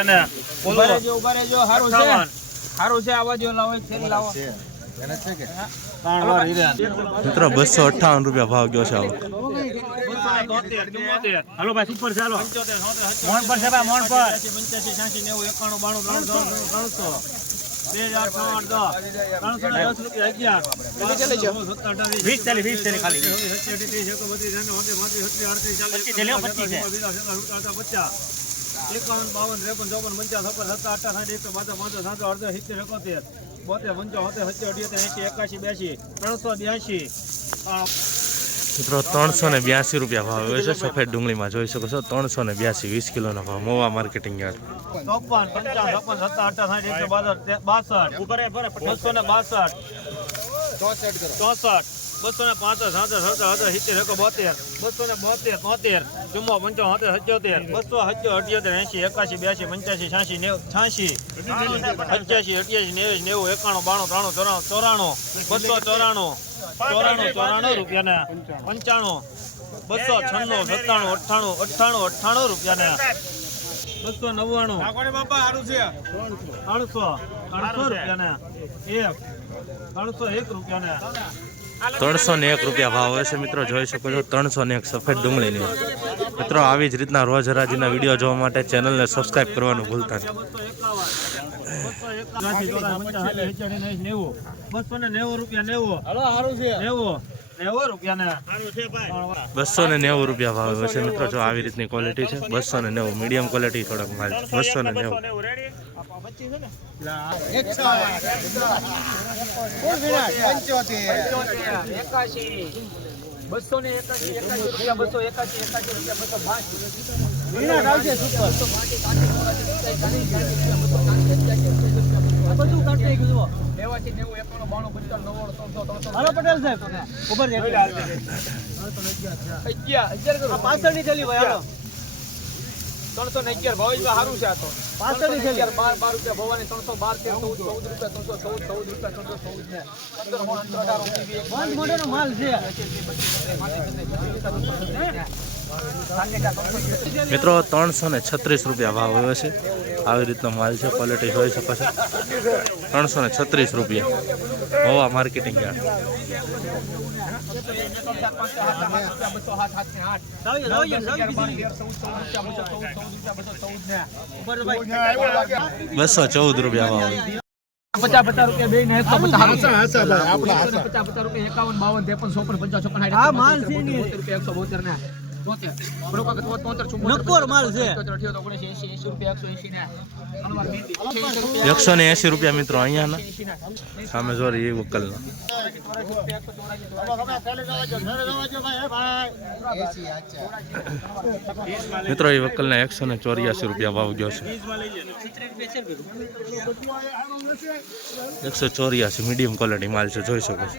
રૂપિયા ને ઊભા રહેજો ઊભા રહેજો સારું છે. સારું છે આવા જો લાવો ફેરી લાવો ત્રણ. મિત્રો બસો અઠાવન રૂપિયા ભાવ ગયો છે આવો હાલો ભાઈ સુપર ચાલો મોણ પર છે ભાઈ મોણ પર પંચ્યાસી છ્યાસી નેવું એકાણું બાણું ત્રણસો ત્રણસો બે હજાર છ આઠ દસ ત્રણસો દસ રૂપિયા અગિયાર વીસ ચાલી વીસ ચાલી ખાલી પચીસ છે, લ્યો, પચીસ છે. એકાવન બાવન ત્રેપન ચોપન પંચાવન છપ્પન સત્તા અઠા સાઠ એકસો બાસઠ પાંચસો સાતસો અડધો સિત્તેર એકોતેર બોતેર પંચાવન સત્તર સત્તર અઢ્યોતેર એસી એકાશી બ્યાસી ત્રણસો બ્યાસી મિત્રો ત્રણસો ને બ્યાસી રૂપિયા ભાવ હોય છે. સફેદ ડુંગળીમાં જોઈ શકો છો ત્રણસો ને બ્યાસી વીસ કિલોનો ભાવ મોવા માર્કેટિંગ યાર્ડ. ચોપન પંચાવન છપ્પન સત્તર અઠા સાઠ એકસો બાસઠ બાસઠ. બસો ને બાસઠ. ચોસઠ. બસો ને પાંસઠ સાસઠ સત્તર અઢાર સિત્તેર એકો બોતેર. બસો ને બોતેર. તોતેર ચુમ્મો પંચો સત્તર સત્યોતેર બસો સત્યો અઠ્યોતેર એંશી એકાશી બ્યાસી પંચ્યાસી છ્યાસી નેવું છ્યાસી પંચ્યાસી અઠ્યાસી નેવું નેવું એકાણું બાણું ત્રાણું ચોરાણું ચોરાણું. બસો ચોરાણું. ચોરાણું ચોરાણું રૂપિયાને. પંચાણું. બસો છન્નું સત્તાણું અઠ્ઠાણું અઠ્ઠાણું અઠ્ઠાણું રૂપિયા ને બસો નવ્વાણું. ત્રણસો ત્રણસો રૂપિયા ને એક. ત્રણસો એક રૂપિયા ને ત્રણસો ને એક રૂપિયા ભાવ હોય છે મિત્રો, જોઈ શકો છો ત્રણસો ને એક સફેદ ડુંગળીની. મિત્રો, આવી જ રીતના રોજ હરાજીના વીડિયો જોવા માટે ચેનલને સબસ્ક્રાઈબ કરવાનું ભૂલતા નહીં. બસો ને નેવું રૂપિયા ભાવ હોય છે મિત્રો, જો આવી રીતની ક્વોલિટી છે. બસો ને નેવું મીડિયમ ક્વોલિટી થોડોક માલ બસો ને નેવું. બસો ને બાણું પંચાવન નવ્વાણું ત્રણસો ત્રણસો પટેલ સાહેબ ઉપર અગિયાર અગિયાર કરો પાછળની થેલી ભાઈ ત્રણસો ને અગિયાર ભાવેશભાઈ સારું છે આ તો. પાછળની થેલી? બાર બાર રૂપિયા ભવાની ત્રણસો બાર તેર ચૌદ ચૌદ રૂપિયા ત્રણસો ચૌદ ચૌદ રૂપિયા ત્રણસો ચૌદ ને અઢાર માલ છે. મિત્રો ત્રણસો ને છત્રીસ રૂપિયા ભાવ આવ્યો છે. આવી રીતનો માલ છે ક્વોલિટી જોઈ શકો છો. ત્રણસો ને છત્રીસ રૂપિયા. હોવા માર્કેટિંગ યાર્ડ. બસો ચૌદ રૂપિયા ભાવ પચાસ પચાસ રૂપિયા બે ને એકસો પચાસ પચાસ પચાસ રૂપિયા એકાવન બાવન ત્રેપન ચોપન માલ છે રૂપિયા એકસો બોતેર ને. તોતેર માલ છે. એકસો ને. એંસી રૂપિયા મિત્રો અહીંયાના સામે સોરી એ વકલના. મિત્રો એ વકલના એકસો ને ચોર્યાસી રૂપિયા ભાવ ગયો છે. એકસો ચોર્યાસી મીડિયમ ક્વોલિટી માલ છે જોઈ શકો છો.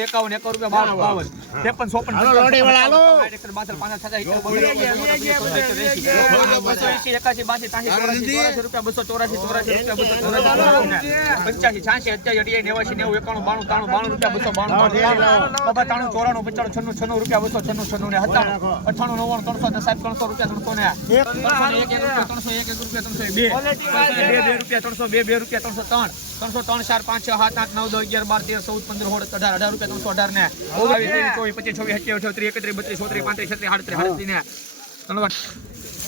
એકાવન એકાવન રૂપિયા બાવન બાવન. ત્રેપન ચોપન એકાસી બાસી ત્યાસી રૂપિયા બસો ચોરાસી ચોરાસી રૂપિયા બસો ચોરાસી પંચ્યાસી છ્યાસી અત્યાસી અઢી નેવાસી નેવું એકાણું બાણું તાણું બાણું રૂપિયા બસો બાણું બાબા તાણું ચોરાણું પંચાણું છન્નું છન્નું રૂપિયા બસો છન્નું છન્નું ને સત્તાણું અઠાણું નવ્વાણું ત્રણસો ને સાહેબ ત્રણસો રૂપિયા ત્રણસો ને ત્રણસો એક એક રૂપિયા ત્રણસો બે. બે રૂપિયા ત્રણસો બે બે રૂપિયા ત્રણસો ત્રણ. ત્રણસો ત્રણ ચાર પાંચ છ સાત આઠ નવ દસ અગિયાર બાર તેર ચૌદ પંદર સોળ અઢાર અઢાર રૂપિયા ત્રણસો અઢાર ને ચોવીસ પચીસ છવ્વીસ સત્યાવીસ અઠ્યાવીસ એકત્રીસ બત્રીસ ચોત્રીસ પાંત્રીસ છત્રીસ આડત્રીસ આડત્રીસ ને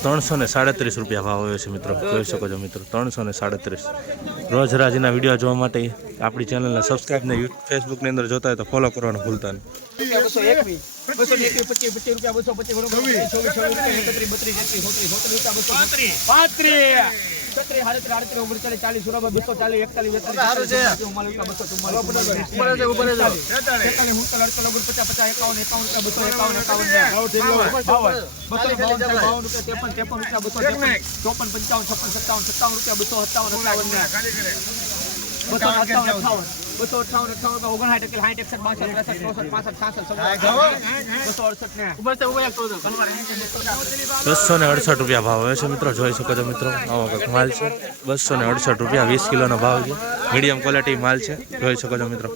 ત્રણસો ને સાડત્રીસ રૂપિયા ભાવ હોય છે મિત્રો. જોઈ શકો છો મિત્રો. ત્રણસો ને સાડત્રીસ. રોજ રાજીના વીડિયો જોવા માટે આપણી ચેનલને સબસ્ક્રાઈબ ને ફેસબુકની અંદર જોતા હોય તો ફોલો કરવાનું ભૂલતા નહીં. બસો એકવીસ બસો એકવીસ પચીસ પચીસ રૂપિયા બસો પચીસ રૂપિયા એકત્રીસ બત્રીસ એકત્રીસ ચોત્રીસ ચોત્રીસ રૂપિયા બસો પાંત્રીસ! છત્રીસ સાડત્રીસ આડત્રીસ ઓગણચાલીસ ચાલીસ સુરાબા બસો ચાલીસ એકતાલીસ ચોપન પંચાવન છપ્પન સત્તાવન સત્તાવન રૂપિયા બસો સત્તાવન અઠાવન ને બસો અઠાવન અઠાવન બસો અઠાવન ને અડસઠ રૂપિયા ભાવ હોય છે મિત્રો જોઈ શકો છો મિત્રો આવો કંઈક માલ છે બસો ને અડસઠ રૂપિયા વીસ કિલોનો ભાવ છે મીડિયમ ક્વોલિટી માલ છે જોઈ શકો છો મિત્રો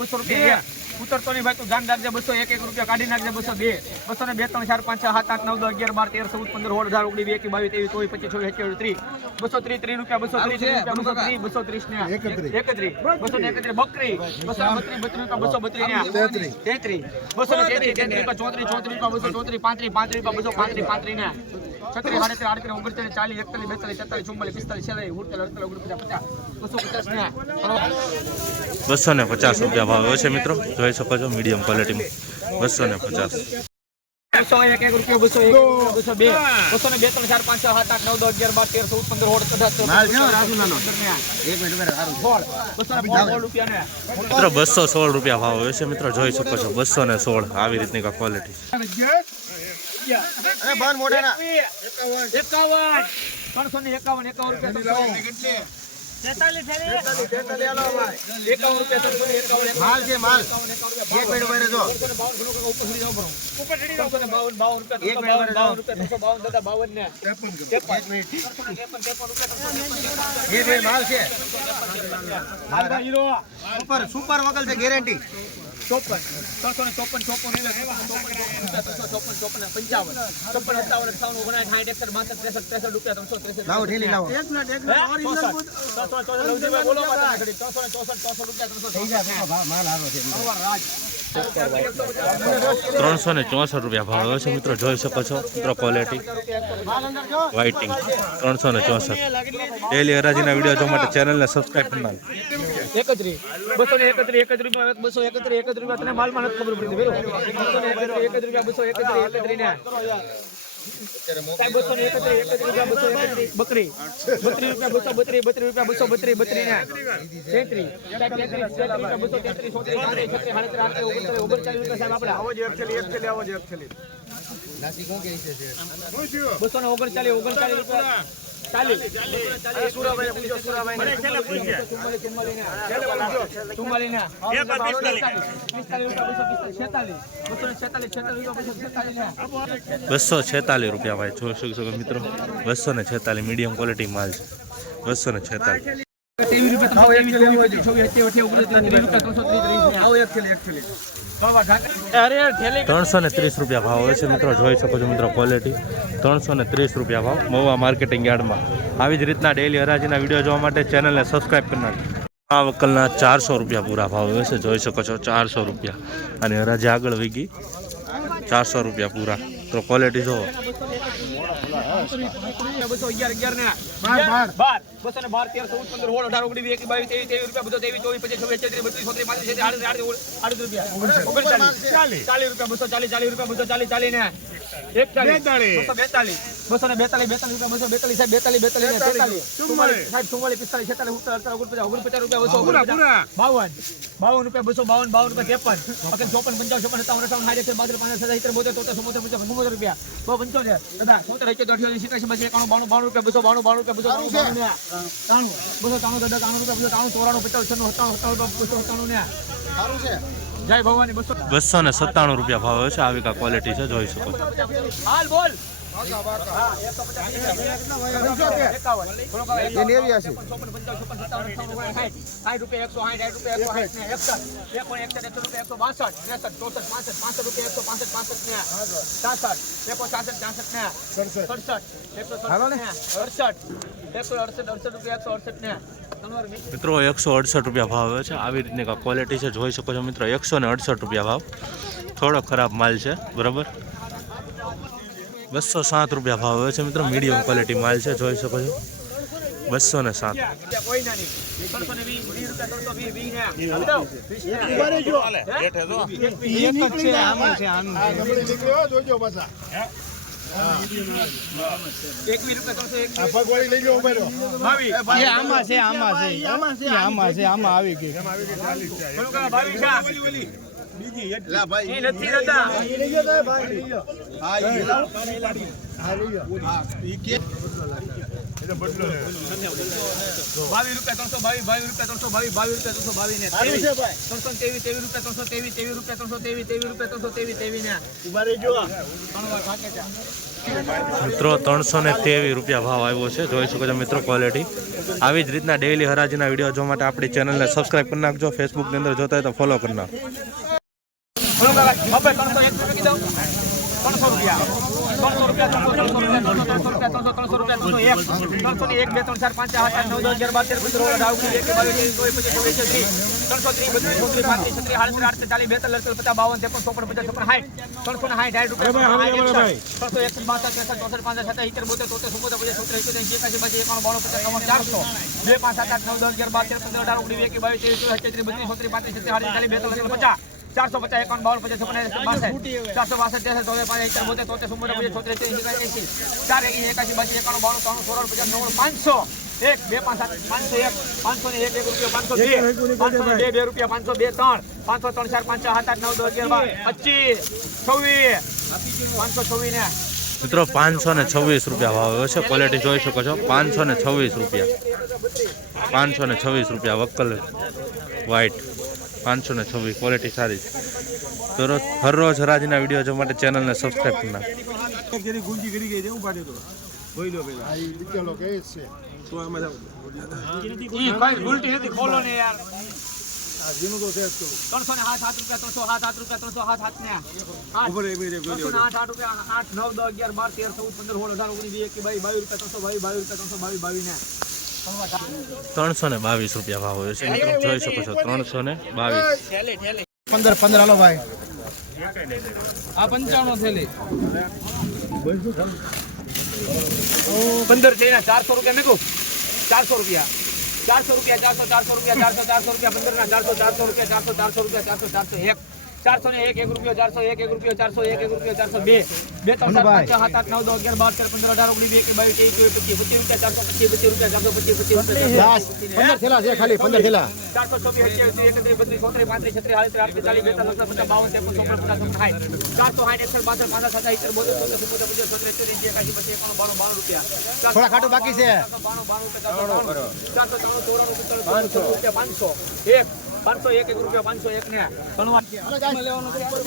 બસો રૂપિયા ઉતરતો નહીં ભાઈ તું ધ્યાન રાખજે બસો એક એક રૂપિયા કાઢી નાખજે બસો બે. બસો ને બે ત્રણ ચાર પાંચ છ સાત આઠ નવ દસ અગિયાર બાર તેર ચૌદ પંદર સોળ અઢાર ઓગણીસ એક બાવીસ ત્રેવીસ ચોવીસ પચીસ છવ્વીસ સત્યાવીસ ત્રીસ. બસો ત્રીસ ત્રીસ રૂપિયા બસો ત્રીસ રૂપિયા બસો ત્રીસ બસો ત્રીસ ને એકત્રીસ. બસો ને એકત્રીસ બકરી બસો બત્રીસ બત્રીસ રૂપિયા બસો બત્રીસ તેત્રીસ. બસો ને તેત્રીસ તેત્રીસ રૂપિયા ચોત્રીસ ચોત્રીસ રૂપિયા બસો ચોત્રીસ પાંત્રીસ પાંત્રીસ રૂપિયા બસો પાંત્રીસ પાંત્રીસ ને છત્રીસ સાડત્રીસ આડત્રીસ ઓગણચાલીસ ચાલીસ એકતાલીસ બેતાલીસ તેતાલીસ ચુમ્માલીસ પિસ્તાલીસ છેલ્લાલીસ ઉડતાલીસ અડતાલીસ ઓગણપચાસ પચાસ. બસો પચાસ ને બસો ને પચાસ રૂપિયા ભાવ છે મિત્રો. જોઈ શકો છો મીડિયમ ક્વોલિટીમાં બસો ને પચાસ. બસો એક એક રૂપિયા બસો એક બસો બે. બસો ને બે ત્રણ ચાર પાંચ છ સાત આઠ નવ દસ અગિયાર બાર તેર ચૌદ પંદર રૂપિયા મિત્રો બસો સોળ રૂપિયા ભાવ હોય છે મિત્રો. જોઈ શકો છો બસો ને સોળ આવી રીતની ક્વોલિટી એકાવન. ત્રણસો ને એકાવન એકાવન રૂપિયા ત્રણસો એકાવન રૂપિયા માલ છે માલ. બાવન. બાવન રૂપિયા ત્રણસો બાવન રૂપિયા ત્રણસો બાવન દાદા બાવન ને ત્રેપન ત્રેપન ત્રેપન. રૂપિયા હાલભાઈ હીરો. સુપર વકલ છે ગેરંટી ચોપન. ત્રણસો ને ચોપન ચોપન ત્રણસો ચોપન ચોપન ને પંચાવન. ચોપન સત્તાવન અઠાવન ઓગણસાઠ સાઠ એકસઠ બાસઠ ત્રેસઠ ત્રેસઠ રૂપિયા ત્રણસો ત્રેસઠ લાવો ઠેલી લાવો. ત્રણસો ને ચોસઠ રૂપિયા ભાવ છે મિત્રો જોઈ શકો છો મિત્રો ક્વોલિટી વ્હાઇટિંગ ત્રણસો ને ચોસઠ. ડેલી હરાજીના વીડિયો જોવા માટે ચેનલને સબસ્ક્રાઈબ કરી નાખો એકત્રીસ બસો ને એકત્રીસ એકત્રીસ રૂપિયા બસો એકત્રીસ એકત્રીસ રૂપિયા તને માલમાં નથી ખબર પડતી. બરોબર એકત્રીસ રૂપિયા બસો એકત્રીસ એકત્રીસ ને. બકરી બત્રીસ રૂપિયા બસો બત્રીસ બત્રીસ રૂપિયા બસો બત્રીસ બત્રીસ ને. તેત્રીસ બસો તેત્રીસ ઓગણચાલીસ રૂપિયા સાહેબ આપણે. બસો ને ઓગણચાલીસ ઓગણચાલીસ રૂપિયા. બસો છેતાલીસ રૂપિયા ભાઈ જોઈ શકો છો મિત્રો. બસો ને છેતાલીસ મીડિયમ ક્વોલિટી માલ છે. બસો ને છેતાલીસ. ત્રણસો ને ત્રીસ રૂપિયા ભાવ હોય છે મિત્રો જોઈ શકો છો મિત્રો ક્વોલિટી ત્રણસો ને ત્રીસ રૂપિયા ભાવ મહુવા માર્કેટિંગ યાર્ડમાં. આવી જ રીતના ડેલી હરાજીના વીડિયો જોવા માટે ચેનલને સબસ્ક્રાઈબ કરી નાખો આ વકલના ચારસો રૂપિયા પૂરા ભાવ હોય છે જોઈ શકો છો ચારસો રૂપિયા. અને હરાજી આગળ વીગી. ચારસો રૂપિયા પૂરા. તો ક્વોલિટી જો બેતાલીસ. બસો ને બેતાલીસ બેતાલીસ રૂપિયા બસો બેતાલીસ સાહેબ બેતાલીસ બેતાલીસ તેતાલીસ ચુમ્માલીસ સાહેબ ચુમ્માલીસ પિસ્તાલીસ છેતાલીસ ઉત્તર અડતાલીસ ઓગણપચાસ ઓગણપચાસ રૂપિયા બસો બાવન બાવન રૂપિયા બસો બાવન બાવન રૂપિયા ત્રેપન. ઓકે ચોપન પંચાવન ચોપન સત્તાવન અઠાવન હાજર છે બાસઠ પાંચ હજાર સિત્તેર બોતેર તોતેર ચુમ્મોતેર પંચાવન ચુમ્મોતેર રૂપિયા. બસો પંચોતેર દાદા ચોતેર અઠ્યોતેર અઠ્યોતેર સિત્તેર બાસી એકાણું બાણું બાણું રૂપિયા બસો બાણું બાણું રૂપિયા બસો બાણું ત્રાણું બસો ત્રાણું દાદા ત્રાણું રૂપિયા બસો ત્રાણું ચોરાણું પચાસ છન્નું સત્તાણું સત્તાણું બસો સત્તાણું ને સારું છે. જય ભવાની બસો. બસો ને સત્તાણું રૂપિયા ભાવ છે આવી કા ક્વોલિટી છે જોઈ શકો હાલ બોલ. મિત્રો, એકસો અડસઠ રૂપિયા ભાવ આવે છે. આવી રીતની ક્વોલિટી છે. જોઈ શકો છો મિત્રો, એકસો ને અડસઠ રૂપિયા ભાવ. થોડો ખરાબ માલ છે. બરાબર? બસો સાત રૂપિયા ભાવ આવે છે મિત્રો. મીડિયમ ક્વોલિટી માલ છે જોઈ શકો છો. બસો ને સાત. આમાં છે આમાં છે. આમાં આવી વીસ દઉં. વીસ ને. એકવીસ રૂપિયા ત્રણસો. બાવીસ. બાવીસ. એ રૂપિયા ત્રણસો બાવીસ બાવીસ રૂપિયા ત્રણસો બાવીસ બાવીસ રૂપિયા ત્રણસો બાવીસ ને ત્રણસો તેવીસ તેવીસ રૂપિયા ત્રણસો તેવીસ તેવીસ રૂપિયા ત્રણસો તેવીસ તેવીસ રૂપિયા ત્રણસો તેવીસ તેવીસ ને વાર મિત્રો ત્રણસો ને ત્રેવીસ રૂપિયા ભાવ આવ્યો છે. જોઈ શકો છો મિત્રો ક્વોલિટી આવી જ રીતના ડેઇલી હરાજીના વીડિયો જોવા માટે આપણી ચેનલને સબસ્ક્રાઈબ કરી નાખજો. ફેસબુકની અંદર જોતા હોય તો ફોલો કરી નાખો. ત્રણસો એક રૂપિયા કીધો. ત્રણસો રૂપિયા. ત્રણસો રૂપિયા ત્રણસો ત્રણસો રૂપિયા ત્રણસો ત્રણસો રૂપિયા ત્રણસો ત્રણસો રૂપિયા ત્રણસો એક. ત્રણસો ને એક બે ત્રણ ચાર પાંચ આઠ આઠ નવ દસ અગિયાર બાર તેર પંદર ઓગણીસ વીસ બાવીસ ત્રેવીસ ચોવીસ પચીસ છવ્વીસ ત્રણસો ત્રીસ બત્રીસ ચોત્રીસ પાંત્રીસ છત્રીસ આડત્રીસ ચાલીસ અડતાલીસ પચાસ બાવન ત્રેપન ચોપન પચાસ છપ્પન સાઠ ત્રણસો ને સાઠ સાઠ રૂપિયા. ત્રણસો એકસઠ બાસઠ ત્રેસઠ ચોસઠ પાંસઠ સત્તર સિત્તેર બોતેર તોતેર ચુમ્મોતેર પચાસ છોતેર એકોતેર એકાશી બાસી એકાણું બાણું પચાસ નવ્વાણું ચારસો. બે પાંચ સાત આઠ નવ દસ અગિયાર બાર તેર પંદર અઢાર ઓગણીસ એક બાવીસ બત્રીસ ચોત્રીસ પાંત્રીસ છત્રીસ આડત્રીસ ચાલીસ બેતાલીસ ત્રેપન પચાસ. ચારસો પચાસ એકાવન બાવન પચાસ છપ્પન બાસઠ ચારસો બાસઠ ત્રેસઠ ચોસઠ પાંચ એકાવન બોતેર તોતેર ચુમ્મોતેર પચાસ છોતેર એંશી એસી ચાર એકી એકાસી બાસી એકાણું બાણું ત્રાણું સોળ પચાસ નવ્વાણું પાંચસો એક બે પાંચ સાત પાંચસો એક પાંચસો ને એક એક રૂપિયા પાંચસો બે પાંચસો ને બે બે રૂપિયા પાંચસો બે ત્રણ પાંચસો ત્રણ ચાર પાંચ સાત આઠ નવ દસ અગિયાર બાર પચીસ છવ્વીસ પાંચસો છવ્વીસ ને મિત્રો પાંચસો ને છવ્વીસ રૂપિયા ભાવ આવ્યો છે. ક્વોલિટી જોઈ શકો છો. પાંચસો ને છવ્વીસ રૂપિયા. પાંચસો ને છવ્વીસ રૂપિયા વક્કલ વ્હાઈટ પાંચસો ને છવ્વીસ. ક્વોલિટી સારી છે. દરરોજ હરરોજ હરાજીના વીડિયો જોવા માટે ચેનલને સબસ્ક્રાઈબ કરી નાખો ઈ કઈ ઉલટી નથી ખોલો ત્રણસો ને સાત સાત રૂપિયા ત્રણસો સાત સાત રૂપિયા ત્રણસો હાથ હાથ ને આઠ. ત્રણસો આઠ આઠ રૂપિયા આઠ નવ દસ અગિયાર બાર તેર ચૌદ પંદર સોળ અઢાર ઓગણીસ એક એકવીસ બાવીસ બાવીસ રૂપિયા ત્રણસો બાવીસ બાવીસ રૂપિયા ત્રણસો બાવીસ બાવીસ ને ત્રણસો ને બાવીસ રૂપિયા ભાવ હોય છે. મિત્રો જોઈ શકો છો ત્રણસો ને બાવીસ. પંદર પંદર હાલો ભાઈ. આ પંચાણું થેલી. પંદર છે ચારસો રૂપિયા મેં ચારસો રૂપિયા. ચારસો રૂપિયા ચારસો ચારસો રૂપિયા ચારસો ચારસો રૂપિયા પંદર ના ચારસો ચારસો રૂપિયા ચારસો ચારસો રૂપિયા ચારસો ચારસો એક. ચારસો ને એક એક રૂપિયો ચારસો એક એક રૂપિયો ચારસો એક એક રૂપિયો ચારસો બે બે ત્રણ ચાર પાંચ સાત આઠ નવ દસ અગિયાર બાર તેર પંદર અઢાર ઓગણીસ વીસ બાવીસ ત્રેવીસ ચોવીસ પચીસ પચીસ રૂપિયા ચારસો પચીસ પચીસ રૂપિયા ચારસો પચીસ પચીસ પંદર થેલા છે ખાલી પંદર થેલા ચારસો ચોવીસ અઠ્યાવીસ એકત્રીસ બત્રીસ ચોત્રીસ પાંત્રીસ છત્રીસ આડત્રીસ આડત્રીસ ચાલીસ બેતાલીસ પચાસ બાવન ત્રેપન ચોપન પચાસ સાઠ ચારસો સાઠ એકસઠ બાસઠ પાંસઠ સત્તર સિત્તેર બોતેર ચોતેર ચુમ્મોતેર પચાસ છોતેર એકોતેર એંશી એકાશી એકાણું બાણું બાણું રૂપિયા થોડા ખાટું બાકી છે બાણું બાણું ચારસો ત્રાણું ચોરાણું પિસ્તાળીસ રૂપિયા પાંચસો એક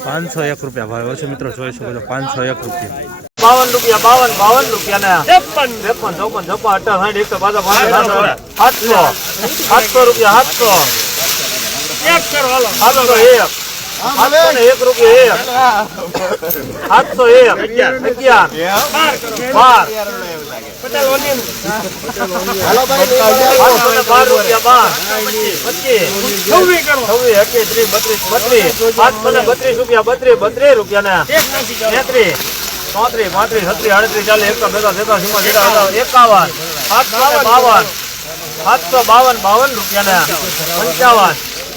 પાંચસો એક રૂપિયા ભાવ. આવ્યો મિત્રો જોઈ શકો છો. પાંચસો એક રૂપિયા. બાવન રૂપિયા બાવન બાવન રૂપિયા ત્રેપન. ત્રેપન ચોપન છપ્પન અઠ્ઠાવન સાઠ એકસો પાછા સાતસો સાતસો રૂપિયા સાતસો. સાતસો એક. એક રૂપિયા એક. સાતસો એક. અગિયાર ને બાર. બત્રીસ રૂપિયા બત્રીસ બત્રીસ રૂપિયા ને તેત્રીસ. ચોત્રીસ પાંત્રીસ છત્રીસ આડત્રીસ ચાલીસ એકસો બેતા સેતા સીમા તેતા એકાવન. સાતસો બાવન. સાતસો બાવન બાવન રૂપિયા ને પંચાવન.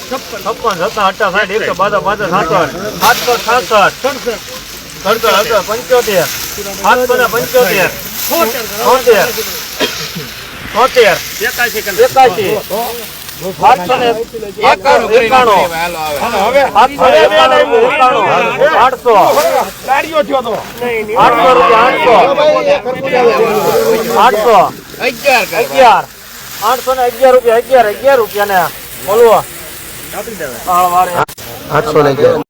છપ્પન સત્તા અઠા સાઠ એકસો બાદ પાંચ સાતસઠ સાતસો છાસઠ. સડસઠ સડસઠ પંચોતેર. સાતસો ને પંચોતેર. એકાશી આઠસો. આઠસો અગિયાર આઠસો ને અગિયાર રૂપિયા અગિયાર અગિયાર રૂપિયા ને બોલવો આઠસો ને અગિયાર.